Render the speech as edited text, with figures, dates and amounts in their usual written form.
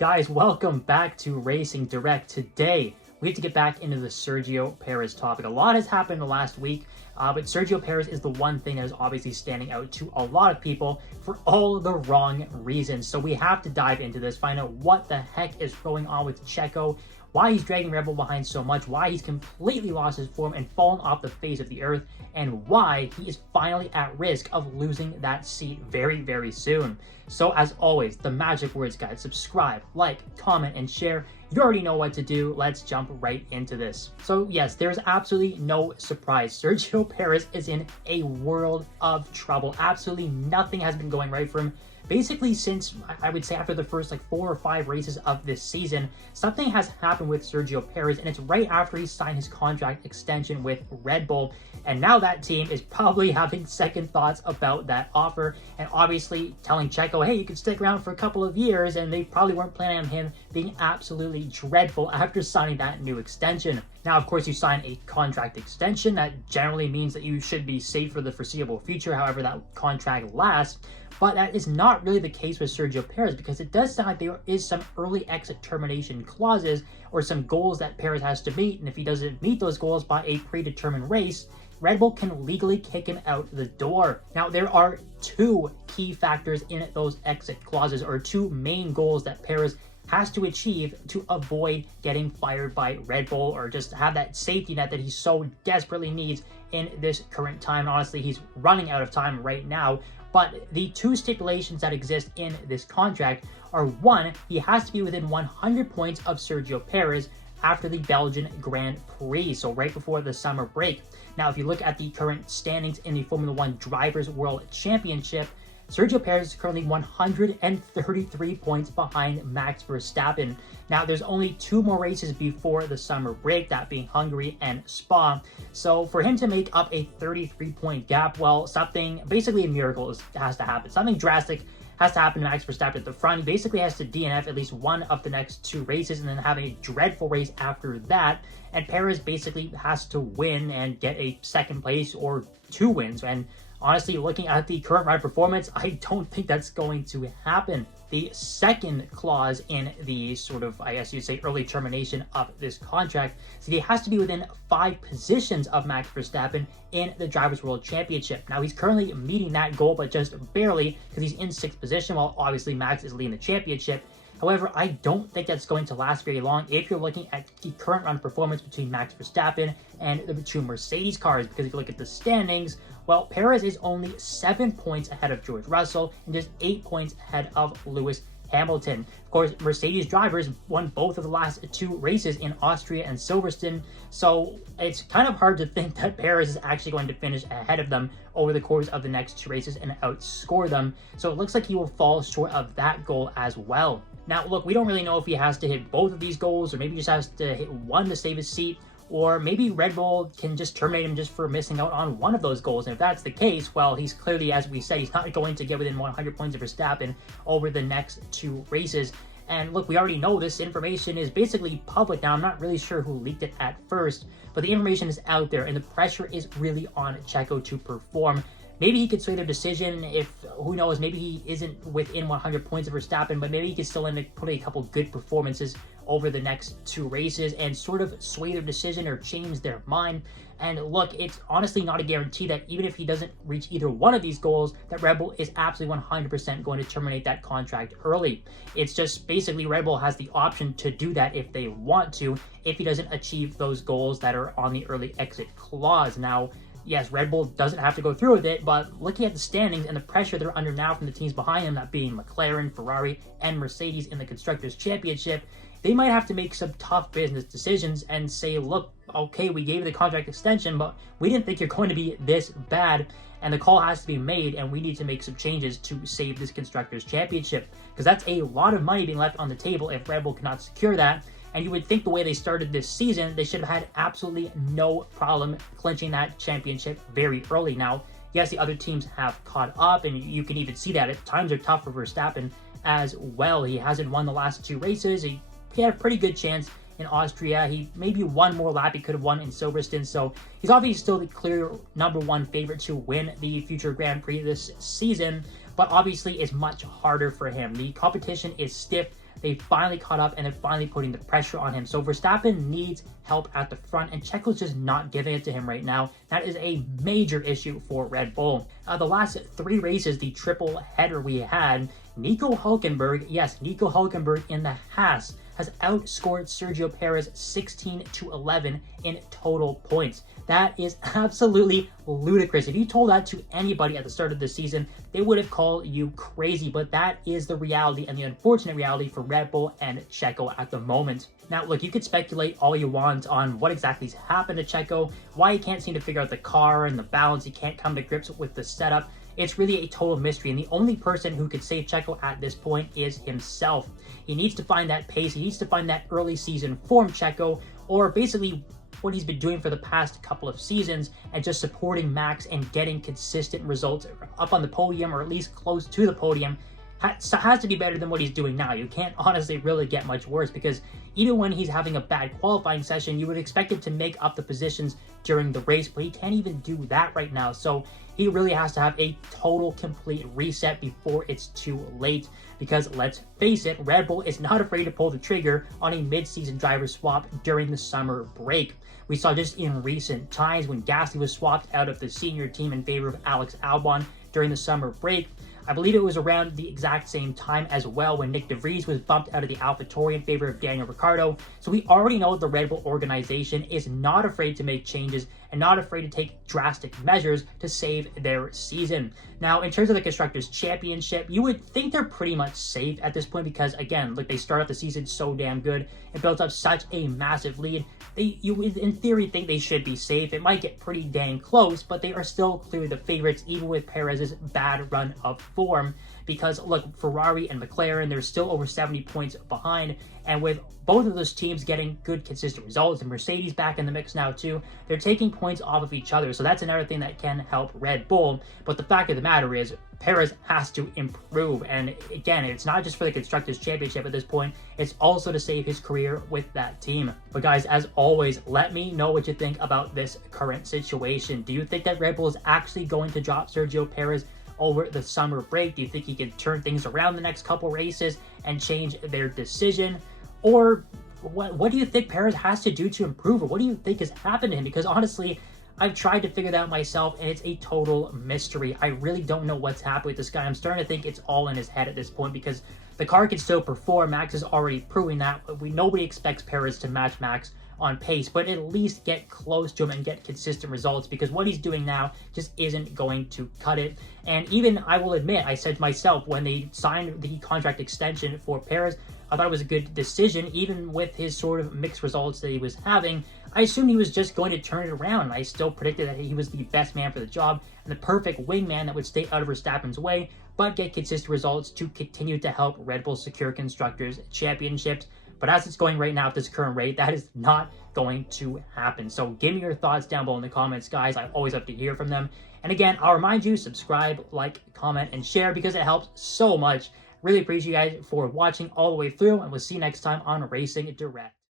Guys, welcome back to Racing Direct. Today, we have to get back into the Sergio Perez topic. A lot has happened in the last week, but Sergio Perez is the one thing that is obviously standing out to a lot of people for all the wrong reasons. So we have to dive into this, find out what the heck is going on with Checo, why he's dragging Red Bull behind so much, why he's completely lost his form and fallen off the face of the earth, and why he is finally at risk of losing that seat very, very soon. So as always, the magic words, guys: subscribe, like, comment, and share. You already know what to do. Let's jump right into this. So yes, there's absolutely no surprise. Sergio Perez is in a world of trouble. Absolutely nothing has been going right for him. Basically, since I would say after the first 4 or 5 races of this season, something has happened with Sergio Perez, and it's right after he signed his contract extension with Red Bull. And now that team is probably having second thoughts about that offer, and obviously telling Checo, hey, you can stick around for a couple of years, and they probably weren't planning on him being absolutely dreadful after signing that new extension. Now, of course, you sign a contract extension. That generally means that you should be safe for the foreseeable future, however that contract lasts. But that is not really the case with Sergio Perez, because it does sound like there is some early exit termination clauses or some goals that Perez has to meet. And if he doesn't meet those goals by a predetermined race, Red Bull can legally kick him out the door. Now, there are 2 key factors in those exit clauses, or 2 main goals that Perez has to achieve to avoid getting fired by Red Bull, or just have that safety net that he so desperately needs in this current time. Honestly, he's running out of time right now. But the 2 stipulations that exist in this contract are: 1, he has to be within 100 points of Sergio Perez after the Belgian Grand Prix, so right before the summer break. Now, if you look at the current standings in the Formula One Drivers' World Championship, Sergio Perez is currently 133 points behind Max Verstappen. Now, there's only 2 more races before the summer break, that being Hungary and Spa. So for him to make up a 33-point gap, well, basically a miracle has to happen. Something drastic has to happen to Max Verstappen at the front. He basically has to DNF at least one of the next 2 races and then have a dreadful race after that. And Perez basically has to win and get a second place or 2 wins. And honestly, looking at the current ride performance, I don't think that's going to happen. The second clause in the sort of, I guess you'd say, early termination of this contract is that he has to be within 5 positions of Max Verstappen in the Drivers' World Championship. Now, he's currently meeting that goal, but just barely, because he's in 6th position, while obviously Max is leading the championship. However, I don't think that's going to last very long if you're looking at the current run performance between Max Verstappen and the 2 Mercedes cars, because if you look at the standings, well, Perez is only 7 points ahead of George Russell and just 8 points ahead of Lewis Hamilton. Of course, Mercedes drivers won both of the last 2 races in Austria and Silverstone, so it's kind of hard to think that Perez is actually going to finish ahead of them over the course of the next 2 races and outscore them. So it looks like he will fall short of that goal as well. Now, look, we don't really know if he has to hit both of these goals, or maybe just has to hit one to save his seat, or maybe Red Bull can just terminate him just for missing out on one of those goals. And if that's the case, well, he's clearly, as we said, he's not going to get within 100 points of Verstappen over the next 2 races. And look, we already know this information is basically public now. I'm not really sure who leaked it at first, but the information is out there, and the pressure is really on Checo to perform. Maybe he could sway their decision if, who knows, maybe he isn't within 100 points of Verstappen, but maybe he could still end up putting a couple good performances over the next 2 races and sort of sway their decision or change their mind. And look, it's honestly not a guarantee that even if he doesn't reach either one of these goals, that Red Bull is absolutely 100% going to terminate that contract early. It's just basically Red Bull has the option to do that if they want to, if he doesn't achieve those goals that are on the early exit clause. Now, yes, Red Bull doesn't have to go through with it, but looking at the standings and the pressure they're under now from the teams behind them, that being McLaren, Ferrari, and Mercedes in the Constructors' Championship, they might have to make some tough business decisions and say, look, okay, we gave you the contract extension, but we didn't think you're going to be this bad, and the call has to be made, and we need to make some changes to save this Constructors' Championship, because that's a lot of money being left on the table if Red Bull cannot secure that. And you would think the way they started this season, they should have had absolutely no problem clinching that championship very early. Now, yes, the other teams have caught up, and you can even see that times are tough for Verstappen as well. He hasn't won the last 2 races. He had a pretty good chance in Austria. He maybe one more lap he could have won in Silverstone, so he's obviously still the clear #1 favorite to win the future Grand Prix this season, but obviously it's much harder for him. The competition is stiff. they finally caught up and they're finally putting the pressure on him. So Verstappen needs help at the front, and Checo's just not giving it to him right now. That is a major issue for Red Bull. The last 3 races, the triple header we had, Nico Hülkenberg, yes, Nico Hülkenberg in the Haas has outscored Sergio Perez 16-11 in total points. That is absolutely ludicrous. If you told that to anybody at the start of the season, they would have called you crazy, but that is the reality and the unfortunate reality for Red Bull and Checo at the moment. Now, look, you could speculate all you want on what exactly's happened to Checo, why he can't seem to figure out the car and the balance, he can't come to grips with the setup. It's really a total mystery, and the only person who could save Checo at this point is himself. He needs to find that pace, he needs to find that early season form Checo, or basically what he's been doing for the past couple of seasons and just supporting Max and getting consistent results up on the podium, or at least close to the podium. Has to be better than what he's doing now. You can't honestly really get much worse, because even when he's having a bad qualifying session, you would expect him to make up the positions during the race, but he can't even do that right now. So he really has to have a total, complete reset before it's too late, because let's face it, Red Bull is not afraid to pull the trigger on a mid-season driver swap during the summer break. We saw just in recent times when Gasly was swapped out of the senior team in favor of Alex Albon during the summer break. I believe it was around the exact same time as well when Nick DeVries was bumped out of the AlphaTauri in favor of Daniel Ricciardo. So we already know the Red Bull organization is not afraid to make changes and not afraid to take drastic measures to save their season. Now, in terms of the Constructors' Championship, you would think they're pretty much safe at this point because, again, look, they start off the season so damn good and built up such a massive lead. You would, in theory, think they should be safe. It might get pretty dang close, but they are still clearly the favorites, even with Perez's bad run of form. Because, look, Ferrari and McLaren, they're still over 70 points behind. And with both of those teams getting good, consistent results, and Mercedes back in the mix now too, they're taking points off of each other. So that's another thing that can help Red Bull. But the fact of the matter is, Perez has to improve. And again, it's not just for the Constructors' Championship at this point, it's also to save his career with that team. But guys, as always, let me know what you think about this current situation. Do you think that Red Bull is actually going to drop Sergio Perez over the summer break? Do you think he can turn things around the next couple races and change their decision? Or what do you think Perez has to do to improve? Or what do you think has happened to him? Because honestly, I've tried to figure that out myself, and it's a total mystery. I really don't know what's happening with this guy. I'm starting to think it's all in his head at this point, because the car can still perform. Max is already proving that. Nobody expects Perez to match Max on pace, but at least get close to him and get consistent results, because what he's doing now just isn't going to cut it. And even, I will admit, I said to myself when they signed the contract extension for Perez, I thought it was a good decision, even with his sort of mixed results that he was having. I assumed he was just going to turn it around, and I still predicted that he was the best man for the job and the perfect wingman that would stay out of Verstappen's way, but get consistent results to continue to help Red Bull secure Constructors' Championships. But as it's going right now at this current rate, that is not going to happen. So give me your thoughts down below in the comments, guys. I always love to hear from them. And again, I'll remind you, subscribe, like, comment, and share, because it helps so much. Really appreciate you guys for watching all the way through, and we'll see you next time on Racing Direct.